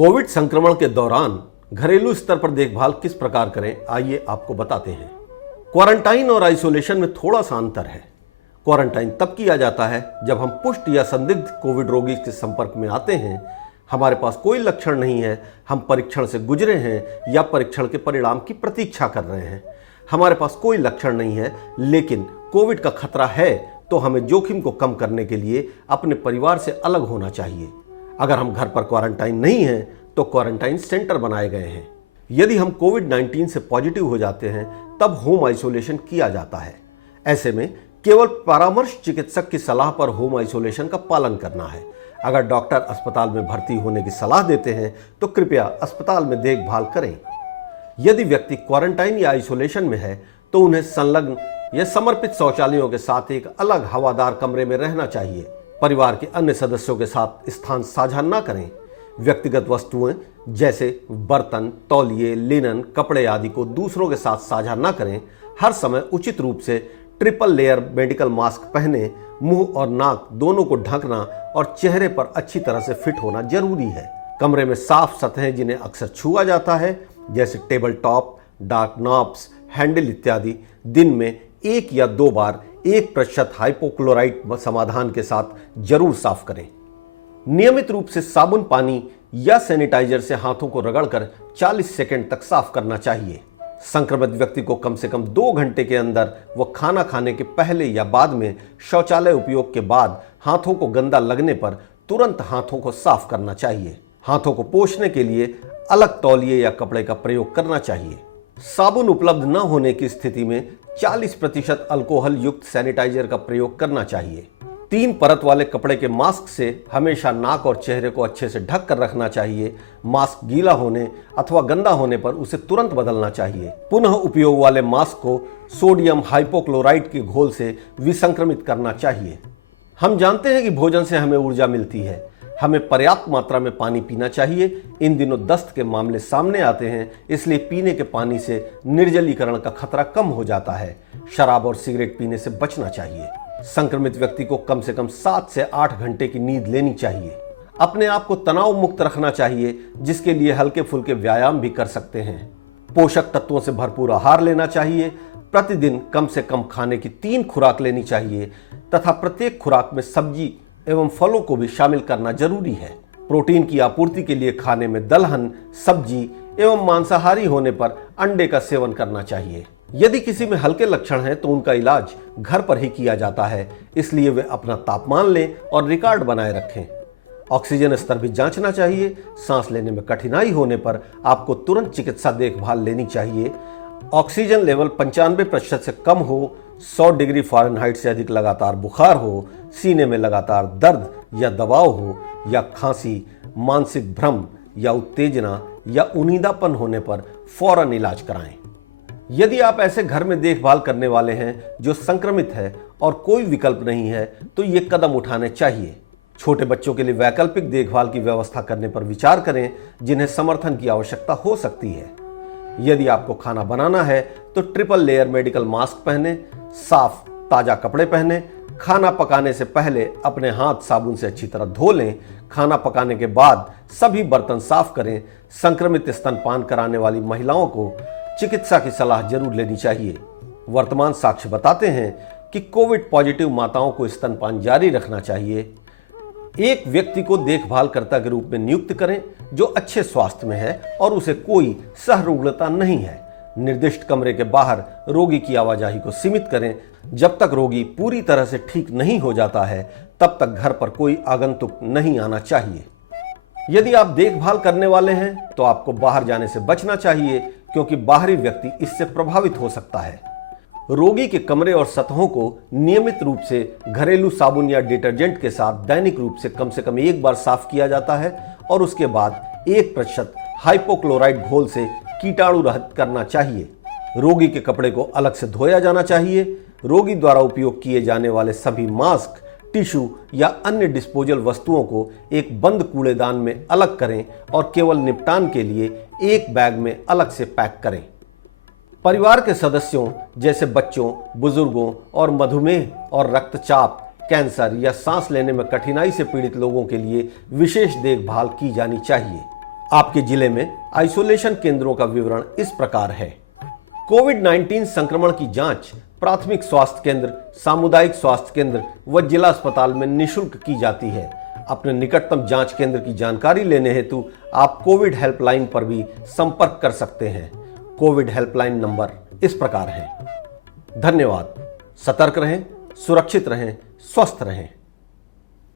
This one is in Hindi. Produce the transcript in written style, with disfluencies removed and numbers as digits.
कोविड संक्रमण के दौरान घरेलू स्तर पर देखभाल किस प्रकार करें, आइए आपको बताते हैं। क्वारंटाइन और आइसोलेशन में थोड़ा सा अंतर है। क्वारंटाइन तब किया जाता है जब हम पुष्ट या संदिग्ध कोविड रोगी के संपर्क में आते हैं, हमारे पास कोई लक्षण नहीं है, हम परीक्षण से गुजरे हैं या परीक्षण के परिणाम की प्रतीक्षा कर रहे हैं। हमारे पास कोई लक्षण नहीं है लेकिन कोविड का खतरा है, तो हमें जोखिम को कम करने के लिए अपने परिवार से अलग होना चाहिए। अगर हम घर पर क्वारंटाइन नहीं हैं तो क्वारंटाइन सेंटर बनाए गए हैं। यदि हम कोविड-19 से पॉजिटिव हो जाते हैं तब होम आइसोलेशन किया जाता है। ऐसे में केवल परामर्श चिकित्सक की सलाह पर होम आइसोलेशन का पालन करना है। अगर डॉक्टर अस्पताल में भर्ती होने की सलाह देते हैं तो कृपया अस्पताल में देखभाल करें। यदि व्यक्ति क्वारंटाइन या आइसोलेशन में है तो उन्हें संलग्न या समर्पित शौचालयों के साथ एक अलग हवादार कमरे में रहना चाहिए। परिवार के अन्य सदस्यों के साथ स्थान साझा न करें। व्यक्तिगत वस्तुएं जैसे बर्तन, तौलिए, लिनन, कपड़े आदि को दूसरों के साथ साझा न करें। हर समय उचित रूप से ट्रिपल लेयर मेडिकल मास्क पहने, मुंह और नाक दोनों को ढकना और चेहरे पर अच्छी तरह से फिट होना जरूरी है। कमरे में साफ सतहें जिन्हें अक्सर छुआ जाता है जैसे table top, dark knobs, handle इत्यादि दिन में 1 या 2 बार 1% हाइपोक्लोराइट समाधान के साथ जरूर साफ करें। नियमित रूप से साबुन पानी या सैनिटाइजर से हाथों को रगड़कर 40 सेकंड तक साफ करना चाहिए। संक्रमित व्यक्ति को कम से कम 2 घंटे के अंदर व खाना खाने के पहले या बाद में शौचालय उपयोग के बाद हाथों को गंदा लगने पर तुरंत हाथों को साफ करना चाहिए। हाथों को पोंछने के लिए अलग तौलिए या कपड़े का प्रयोग करना चाहिए। साबुन उपलब्ध न होने की स्थिति में 40% अल्कोहल युक्त सैनिटाइजर का प्रयोग करना चाहिए। 3 परत वाले कपड़े के मास्क से हमेशा नाक और चेहरे को अच्छे से ढक कर रखना चाहिए। मास्क गीला होने अथवा गंदा होने पर उसे तुरंत बदलना चाहिए। पुनः उपयोग वाले मास्क को सोडियम हाइपोक्लोराइट के घोल से विसंक्रमित करना चाहिए। हम जानते हैं कि भोजन से हमें ऊर्जा मिलती है। हमें पर्याप्त मात्रा में पानी पीना चाहिए। इन दिनों दस्त के मामले सामने आते हैं, इसलिए पीने के पानी से निर्जलीकरण का खतरा कम हो जाता है। शराब और सिगरेट पीने से बचना चाहिए। संक्रमित व्यक्ति को कम से कम 7 से 8 घंटे की नींद लेनी चाहिए। अपने आप को तनाव मुक्त रखना चाहिए, जिसके लिए हल्के फुल्के व्यायाम भी कर सकते हैं। पोषक तत्वों से भरपूर आहार लेना चाहिए। प्रतिदिन कम से कम खाने की 3 खुराक लेनी चाहिए तथा प्रत्येक खुराक में सब्जी एवं फलों को भी शामिल करना जरूरी है। प्रोटीन की आपूर्ति के लिए खाने में दलहन, सब्जी एवं मांसाहारी होने पर अंडे का सेवन करना चाहिए। यदि किसी में हल्के लक्षण हैं तो उनका इलाज घर पर ही किया जाता है, इसलिए वे अपना तापमान लें और रिकॉर्ड बनाए रखें। ऑक्सीजन स्तर भी जांचना चाहिए। सांस लेने में कठिनाई होने पर आपको तुरंत चिकित्सा देखभाल लेनी चाहिए। ऑक्सीजन लेवल 95% से कम हो, 100 डिग्री फ़ारेनहाइट से अधिक लगातार बुखार हो, सीने में लगातार दर्द या दबाव हो या खांसी, मानसिक भ्रम या उत्तेजना या उनींदापन होने पर फौरन इलाज कराएं। यदि आप ऐसे घर में देखभाल करने वाले हैं जो संक्रमित है और कोई विकल्प नहीं है तो ये कदम उठाने चाहिए। छोटे बच्चों के लिए वैकल्पिक देखभाल की व्यवस्था करने पर विचार करें, जिन्हें समर्थन की आवश्यकता हो सकती है। यदि आपको खाना बनाना है तो ट्रिपल लेयर मेडिकल मास्क पहने, साफ ताजा कपड़े पहने। खाना पकाने से पहले अपने हाथ साबुन से अच्छी तरह धो लें। खाना पकाने के बाद सभी बर्तन साफ करें। संक्रमित स्तनपान कराने वाली महिलाओं को चिकित्सा की सलाह जरूर लेनी चाहिए। वर्तमान साक्ष्य बताते हैं कि कोविड पॉजिटिव माताओं को स्तनपान जारी रखना चाहिए। एक व्यक्ति को देखभालकर्ता के रूप में नियुक्त करें जो अच्छे स्वास्थ्य में है और उसे कोई सहरुग्णता नहीं है। निर्दिष्ट कमरे के बाहर रोगी की आवाजाही को सीमित करें। जब तक रोगी पूरी तरह से ठीक नहीं हो जाता है तब तक घर पर कोई आगंतुक नहीं आना चाहिए। यदि आप देखभाल करने वाले हैं तो आपको बाहर जाने से बचना चाहिए, क्योंकि बाहरी व्यक्ति इससे प्रभावित हो सकता है। रोगी के कमरे और सतहों को नियमित रूप से घरेलू साबुन या डिटर्जेंट के साथ दैनिक रूप से कम 1 बार साफ किया जाता है और उसके बाद 1% हाइपोक्लोराइट घोल से कीटाणु रहित करना चाहिए। रोगी के कपड़े को अलग से धोया जाना चाहिए। रोगी द्वारा उपयोग किए जाने वाले सभी मास्क, टिश्यू या अन्य डिस्पोजल वस्तुओं को एक बंद कूड़ेदान में अलग करें और केवल निपटान के लिए एक बैग में अलग से पैक करें। परिवार के सदस्यों जैसे बच्चों, बुजुर्गों और मधुमेह और रक्तचाप, कैंसर या सांस लेने में कठिनाई से पीड़ित लोगों के लिए विशेष देखभाल की जानी चाहिए। आपके जिले में आइसोलेशन केंद्रों का विवरण इस प्रकार है। कोविड-19 संक्रमण की जांच प्राथमिक स्वास्थ्य केंद्र, सामुदायिक स्वास्थ्य केंद्र व जिला अस्पताल में निःशुल्क की जाती है। अपने निकटतम जांच केंद्र की जानकारी लेने हेतु आप कोविड हेल्पलाइन पर भी संपर्क कर सकते हैं। कोविड हेल्पलाइन नंबर इस प्रकार है। धन्यवाद। सतर्क रहें, सुरक्षित रहें, स्वस्थ रहें।